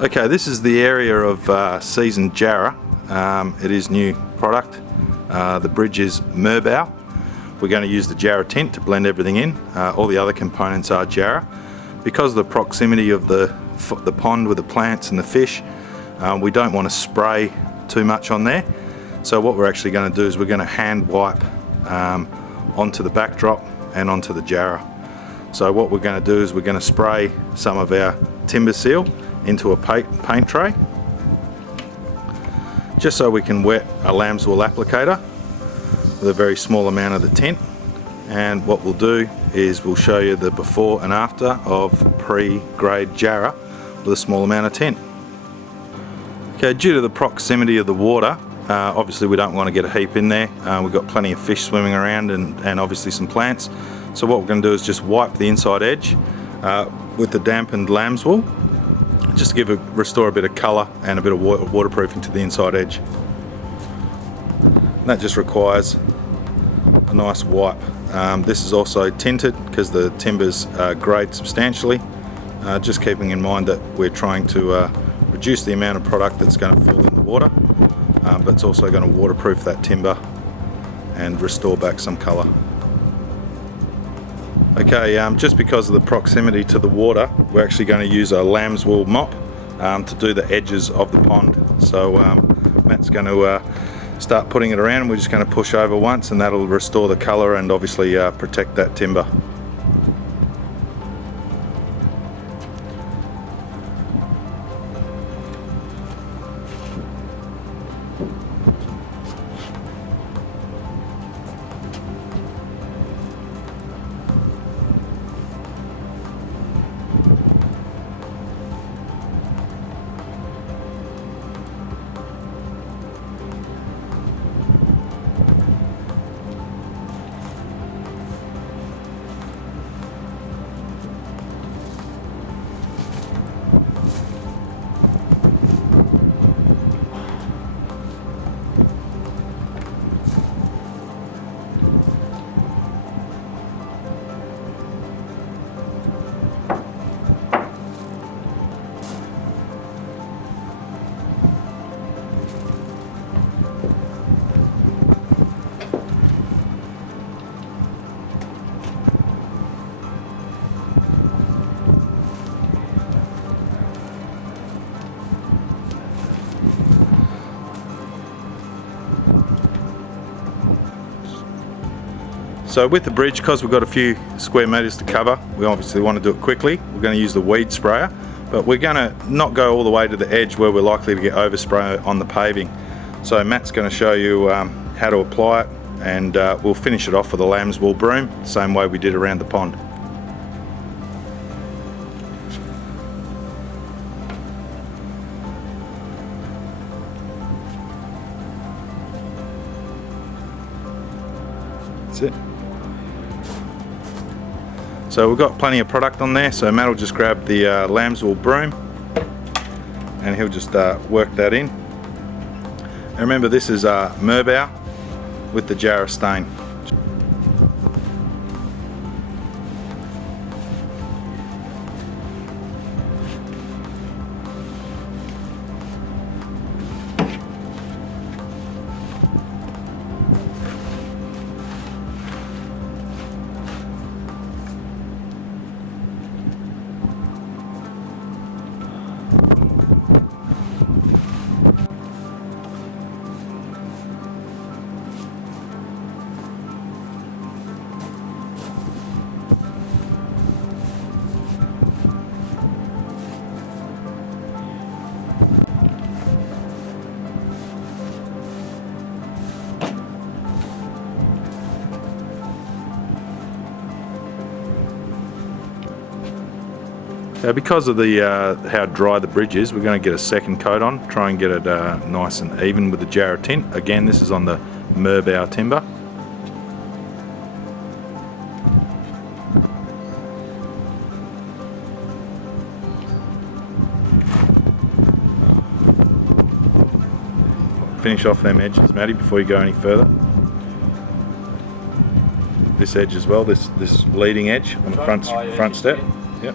Okay, this is the area of seasoned jarrah. It is new product. The bridge is merbau. We're going to use the jarrah tint to blend everything in. All the other components are jarrah. Because of the proximity of the pond with the plants and the fish, we don't want to spray too much on there. So what we're actually going to do is we're going to hand wipe onto the backdrop and onto the jarrah. So what we're going to do is we're going to spray some of our timber seal into a paint tray, just so we can wet a lamb's wool applicator with a very small amount of the tint. And what we'll do is we'll show you the before and after of pre-grade jarrah with a small amount of tint. Okay, due to the proximity of the water, obviously we don't want to get a heap in there. We've got plenty of fish swimming around and obviously some plants. So what we're going to do is just wipe the inside edge with the dampened lamb's wool, just to restore a bit of colour and a bit of waterproofing to the inside edge. And that just requires a nice wipe. This is also tinted because the timbers grade substantially, just keeping in mind that we're trying to reduce the amount of product that's going to fall in the water, but it's also going to waterproof that timber and restore back some colour. Okay, just because of the proximity to the water, we're actually going to use a lamb's wool mop to do the edges of the pond. So Matt's going to start putting it around, and we're just going to push over once, and that'll restore the colour and obviously protect that timber. So with the bridge, because we've got a few square metres to cover, we obviously want to do it quickly. We're going to use the weed sprayer, but we're going to not go all the way to the edge where we're likely to get overspray on the paving. So Matt's going to show you how to apply it, and we'll finish it off with a lamb's wool broom, the same way we did around the pond. That's it. So we've got plenty of product on there, so Matt will just grab the lamb's wool broom and he'll just work that in. And remember, this is merbau with the jarrah stain. Because of how dry the bridge is, we're going to get a second coat on, try and get it nice and even with the jarrah tint. Again, this is on the merbau timber. Finish off them edges, Matty, before you go any further. This edge as well, this leading edge on the front step. Yep.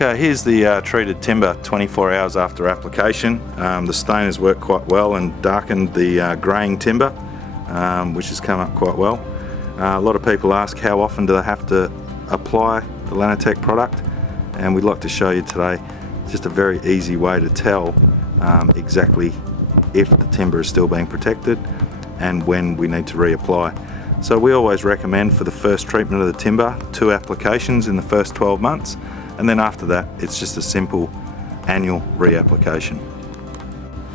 Okay, here's the treated timber 24 hours after application. The stain has worked quite well and darkened the greying timber, which has come up quite well. A lot of people ask how often do they have to apply the Lanotec product, and we'd like to show you today just a very easy way to tell exactly if the timber is still being protected and when we need to reapply. So we always recommend for the first treatment of the timber 2 applications in the first 12 months, and then after that it's just a simple annual reapplication.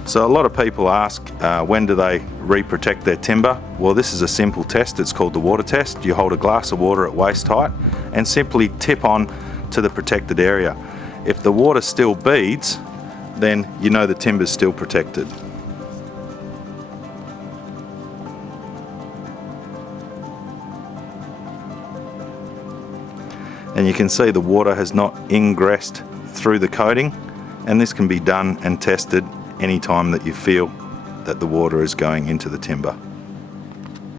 So a lot of people ask when do they re-protect their timber? Well, this is a simple test. It's called the water test. You hold a glass of water at waist height and simply tip on to the protected area. If the water still beads, then you know the timber's still protected. And you can see the water has not ingressed through the coating, and this can be done and tested anytime that you feel that the water is going into the timber.